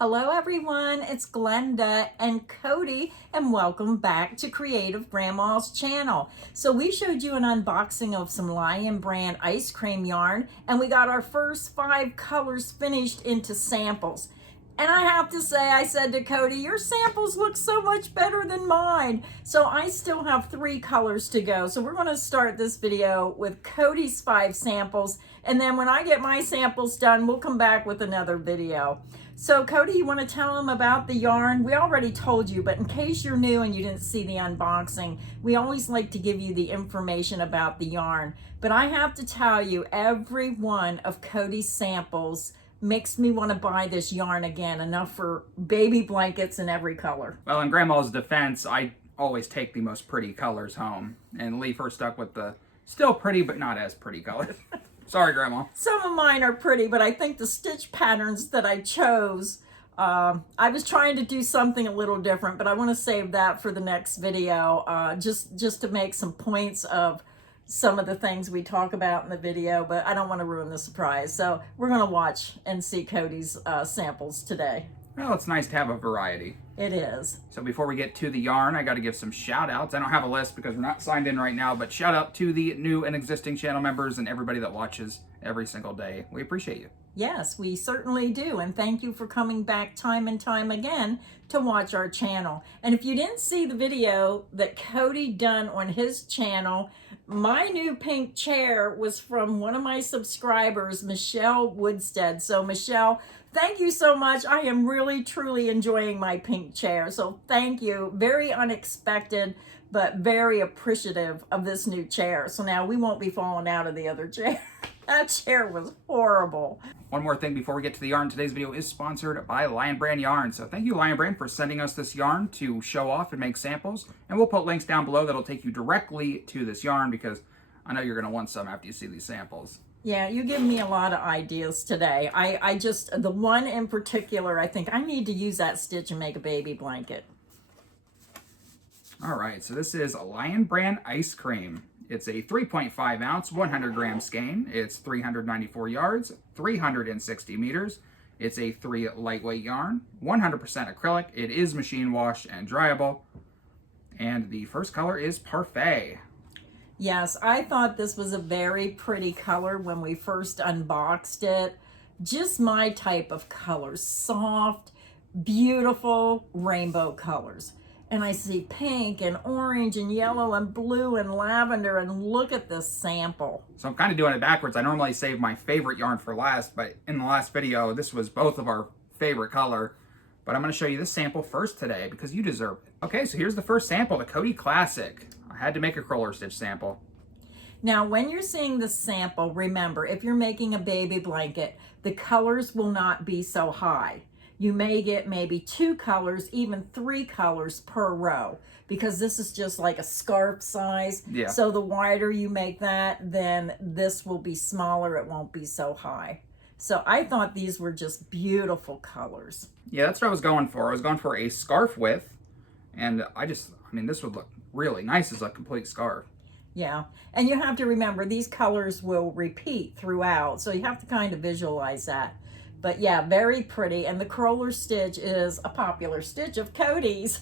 Hello everyone, it's Glenda and Cody, and welcome back to Creative Grandma's channel. So we showed you an unboxing of some Lion brand ice cream yarn, and we got our first 5 colors finished into samples. And I have to say, I said to Cody, your samples look so much better than mine. So I still have 3 colors to go. So we're gonna start this video with Cody's 5 samples. And then when I get my samples done, we'll come back with another video. So Cody, you wanna tell them about the yarn? We already told you, but in case you're new and you didn't see the unboxing, we always like to give you the information about the yarn. But I have to tell you, every one of Cody's samples makes me want to buy this yarn again, enough for baby blankets in every color. Well, in Grandma's defense, I always take the most pretty colors home, and leave her stuck with the still pretty but not as pretty colors. Sorry, Grandma. Some of mine are pretty, but I think the stitch patterns that I chose, I was trying to do something a little different, but I want to save that for the next video, just to make some points of some of the things we talk about in the video, but I don't want to ruin the surprise. So we're going to watch and see Cody's samples today. Well, it's nice to have a variety. It is. So before we get to the yarn, I got to give some shout outs. I don't have a list because we're not signed in right now, but shout out to the new and existing channel members and everybody that watches every single day. We appreciate you. Yes, we certainly do. And thank you for coming back time and time again to watch our channel. And if you didn't see the video that Cody done on his channel, my new pink chair was from one of my subscribers, Michelle Woodstead. So Michelle, thank you so much. I am really, truly enjoying my pink chair. So thank you. Very unexpected, but very appreciative of this new chair. So now we won't be falling out of the other chair. That chair was horrible. One more thing before we get to the yarn. Today's video is sponsored by Lion Brand Yarn. So thank you, Lion Brand, for sending us this yarn to show off and make samples. And we'll put links down below that'll take you directly to this yarn because I know you're going to want some after you see these samples. Yeah, you give me a lot of ideas today. I just, the one in particular, I think I need to use that stitch and make a baby blanket. All right, so this is a Lion Brand Ice Cream. It's a 3.5 ounce, 100 gram skein. It's 394 yards, 360 meters. It's a 3 lightweight yarn, 100% acrylic. It is machine wash and dryable. And the first color is Parfait. Yes, I thought this was a very pretty color when we first unboxed it. Just my type of color, soft, beautiful rainbow colors. And I see pink and orange and yellow and blue and lavender, and look at this sample. So I'm kind of doing it backwards. I normally save my favorite yarn for last, but in the last video, this was both of our favorite color. But I'm going to show you this sample first today because you deserve it. Okay, so here's the first sample, the Cody Classic. I had to make a cruller stitch sample. Now, when you're seeing the sample, remember, if you're making a baby blanket, the colors will not be so high. You may get maybe 2 colors, even 3 colors per row, because this is just like a scarf size. Yeah. So the wider you make that, then this will be smaller. It won't be so high. So I thought these were just beautiful colors. Yeah, that's what I was going for. I was going for a scarf width, and I mean, this would look really nice as a complete scarf. Yeah, and you have to remember these colors will repeat throughout, so you have to kind of visualize that. But yeah, very pretty, and the cruller stitch is a popular stitch of Cody's.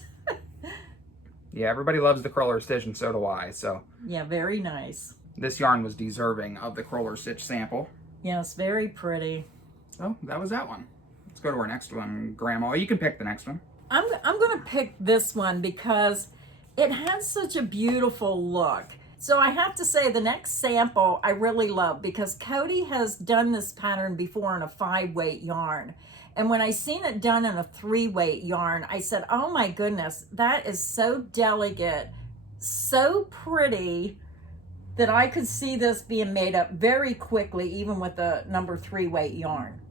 Yeah, everybody loves the cruller stitch, and so do I, so. Yeah, very nice. This yarn was deserving of the cruller stitch sample. Yes, very pretty. So that was that one. Let's go to our next one, Grandma. You can pick the next one. I'm going to pick this one because it has such a beautiful look. So I have to say the next sample I really love because Cody has done this pattern before in a 5-weight yarn. And when I seen it done in a 3-weight yarn, I said, oh my goodness, that is so delicate, so pretty that I could see this being made up very quickly, even with a number 3-weight yarn.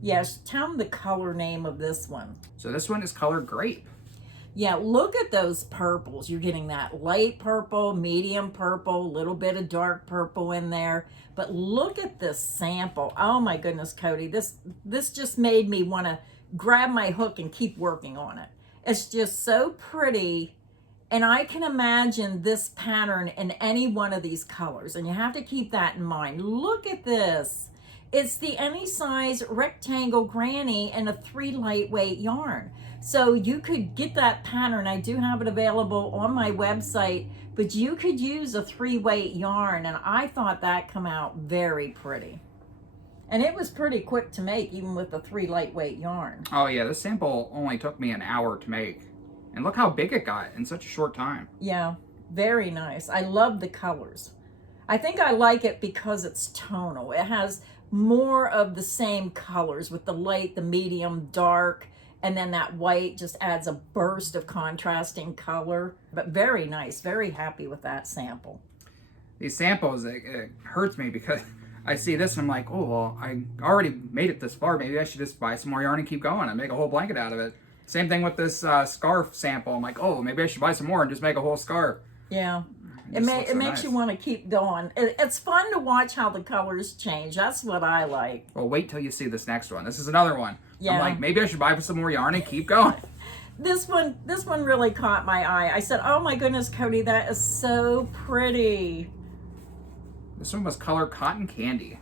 Yes, tell them the color name of this one. So this one is color Grape. Yeah, look at those purples. You're getting that light purple, medium purple, little bit of dark purple in there. But look at this sample. Oh my goodness, Cody. This just made me want to grab my hook and keep working on it. It's just so pretty. And I can imagine this pattern in any one of these colors. And you have to keep that in mind. Look at this. It's the any size rectangle granny in a 3 lightweight yarn. So you could get that pattern. I do have it available on my website, but you could use a 3 weight yarn, and I thought that come out very pretty. And it was pretty quick to make, even with the 3 lightweight yarn. Oh yeah, this sample only took me an hour to make. And look how big it got in such a short time. Yeah, very nice. I love the colors. I think I like it because it's tonal. It has more of the same colors with the light, the medium, dark, and then that white just adds a burst of contrasting color. But very nice, very happy with that sample. These samples, it hurts me because I see this and I'm like, oh, well, I already made it this far. Maybe I should just buy some more yarn and keep going and make a whole blanket out of it. Same thing with this scarf sample. I'm like, oh, maybe I should buy some more and just make a whole scarf. Yeah. It makes nice. you want to keep going. It's fun to watch how the colors change. That's what I like. Well, wait till you see this next one. This is another one. Yeah. I'm like, maybe I should buy some more yarn and keep going. This one really caught my eye. I said, oh my goodness, Cody, that is so pretty. This one was color Cotton Candy.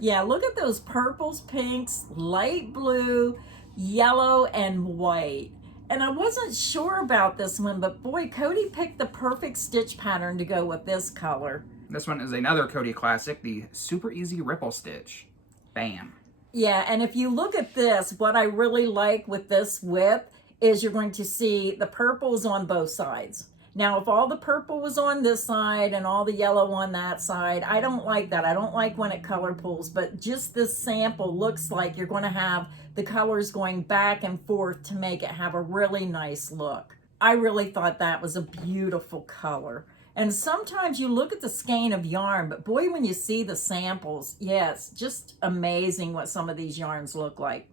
Yeah, look at those purples, pinks, light blue, yellow, and white. And I wasn't sure about this one, but boy, Cody picked the perfect stitch pattern to go with this color. This one is another Cody classic, the Super Easy Ripple Stitch. Bam. Yeah, and if you look at this, what I really like with this width is you're going to see the purples on both sides. Now, if all the purple was on this side and all the yellow on that side, I don't like that. I don't like when it color pulls, but just this sample looks like you're going to have the colors going back and forth to make it have a really nice look. I really thought that was a beautiful color. And sometimes you look at the skein of yarn, but boy, when you see the samples, yeah, it's just amazing what some of these yarns look like.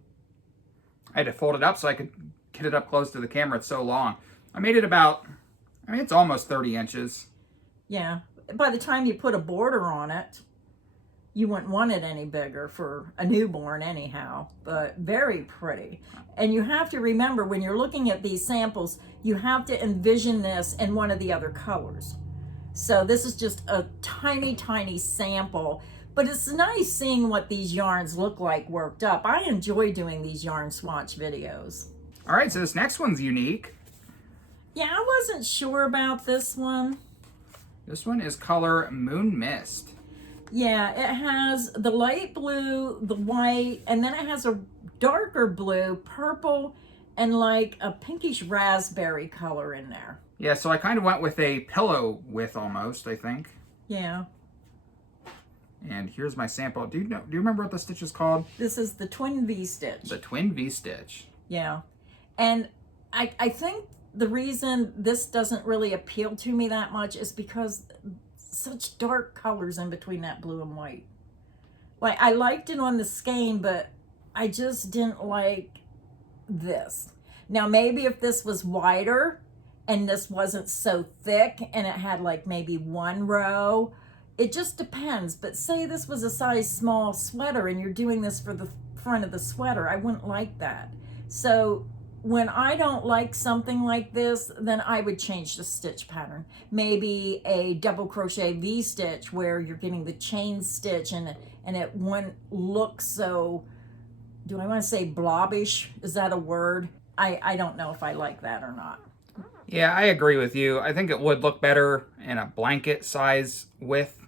I had to fold it up so I could get it up close to the camera. It's so long. I made it about, it's almost 30 inches. Yeah, by the time you put a border on it, you wouldn't want it any bigger for a newborn anyhow, but very pretty. And you have to remember when you're looking at these samples, you have to envision this in one of the other colors. So this is just a tiny, tiny sample, but it's nice seeing what these yarns look like worked up. I enjoy doing these yarn swatch videos. All right, so this next one's unique. Yeah, I wasn't sure about this one. This one is color Moon Mist. Yeah, it has the light blue, the white, and then it has a darker blue, purple, and like a pinkish raspberry color in there. Yeah, so I kind of went with a pillow width almost, I think. Yeah. And here's my sample. Do you remember what the stitch is called? This is the twin V stitch. The twin V stitch. Yeah. And I think the reason this doesn't really appeal to me that much is because such dark colors in between that blue and white. Like, I liked it on the skein, but I just didn't like this. Now, maybe if this was wider and this wasn't so thick and it had like maybe one row, it just depends. But say this was a size small sweater and you're doing this for the front of the sweater, I wouldn't like that. So when I don't like something like this, then I would change the stitch pattern. Maybe a double crochet V-stitch where you're getting the chain stitch and it wouldn't look so, do I want to say blobbish? Is that a word? I don't know if I like that or not. Yeah, I agree with you. I think it would look better in a blanket size width.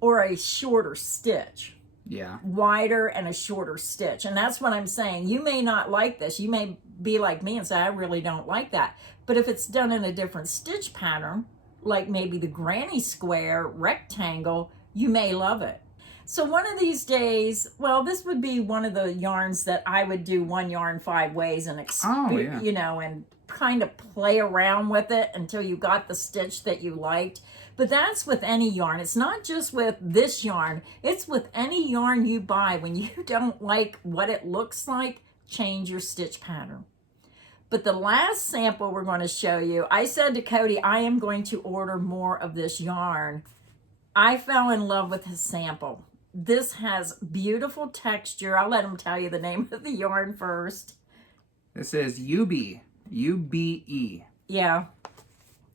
Or a shorter stitch. Yeah. Wider and a shorter stitch. And that's what I'm saying. You may not like this. You may be like me and say, I really don't like that. But if it's done in a different stitch pattern, like maybe the granny square rectangle, you may love it. So one of these days, well, this would be one of the yarns that I would do one yarn 5 ways and, you know, and kind of play around with it until you got the stitch that you liked. But that's with any yarn. It's not just with this yarn. It's with any yarn you buy. When you don't like what it looks like, change your stitch pattern. But the last sample we're going to show you, I said to Cody, I am going to order more of this yarn. I fell in love with his sample. This has beautiful texture. I'll let him tell you the name of the yarn first. This is UB. UBE. Yeah.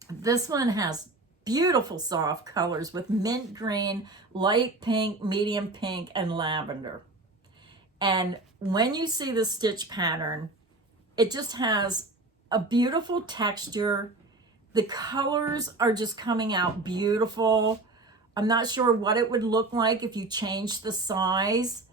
This one has beautiful soft colors with mint green, light pink, medium pink, and lavender. And when you see the stitch pattern, it just has a beautiful texture. The colors are just coming out beautiful. I'm not sure what it would look like if you changed the size,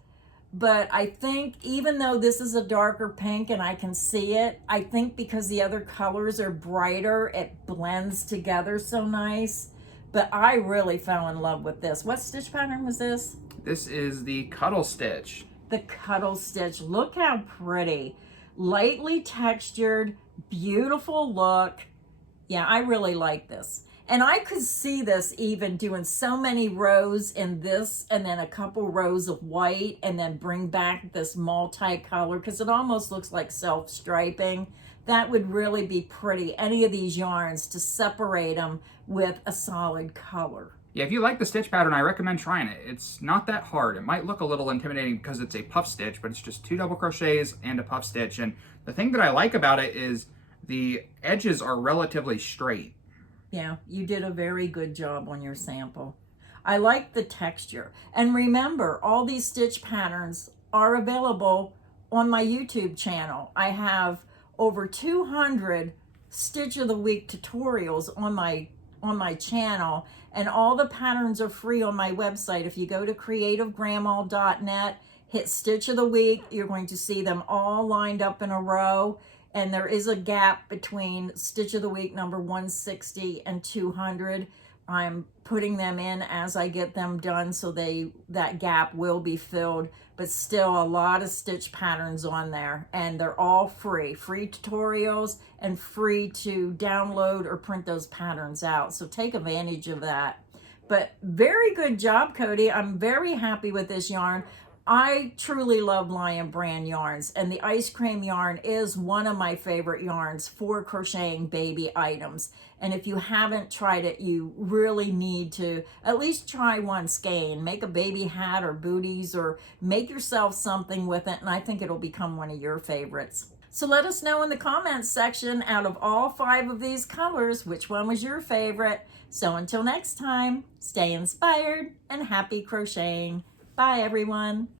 but I think even though this is a darker pink and I can see it, I think because the other colors are brighter, it blends together so nice. But I really fell in love with this. What stitch pattern was this? This is the Cuddle Stitch. The Cuddle Stitch. Look how pretty. Lightly textured, beautiful look. Yeah, I really like this. And I could see this even doing so many rows in this and then a couple rows of white and then bring back this multicolor because it almost looks like self-striping. That would really be pretty, any of these yarns, to separate them with a solid color. Yeah, if you like the stitch pattern, I recommend trying it. It's not that hard. It might look a little intimidating because it's a puff stitch, but it's just 2 double crochets and a puff stitch. And the thing that I like about it is the edges are relatively straight. Yeah, you did a very good job on your sample. I like the texture. And remember, all these stitch patterns are available on my YouTube channel. I have over 200 Stitch of the Week tutorials on my channel, and all the patterns are free on my website. If you go to creativegrandma.net, hit Stitch of the Week, you're going to see them all lined up in a row. And there is a gap between Stitch of the Week number 160 and 200. I'm putting them in as I get them done, so that gap will be filled, but still a lot of stitch patterns on there, and they're all free tutorials and free to download or print those patterns out. So take advantage of that. But very good job, Cody. I'm very happy with this yarn. I truly love Lion Brand yarns, and the ice cream yarn is one of my favorite yarns for crocheting baby items. And if you haven't tried it, you really need to at least try one skein. Make a baby hat or booties, or make yourself something with it, and I think it'll become one of your favorites. So let us know in the comments section, out of all 5 of these colors, which one was your favorite. So until next time, stay inspired and happy crocheting. Bye, everyone.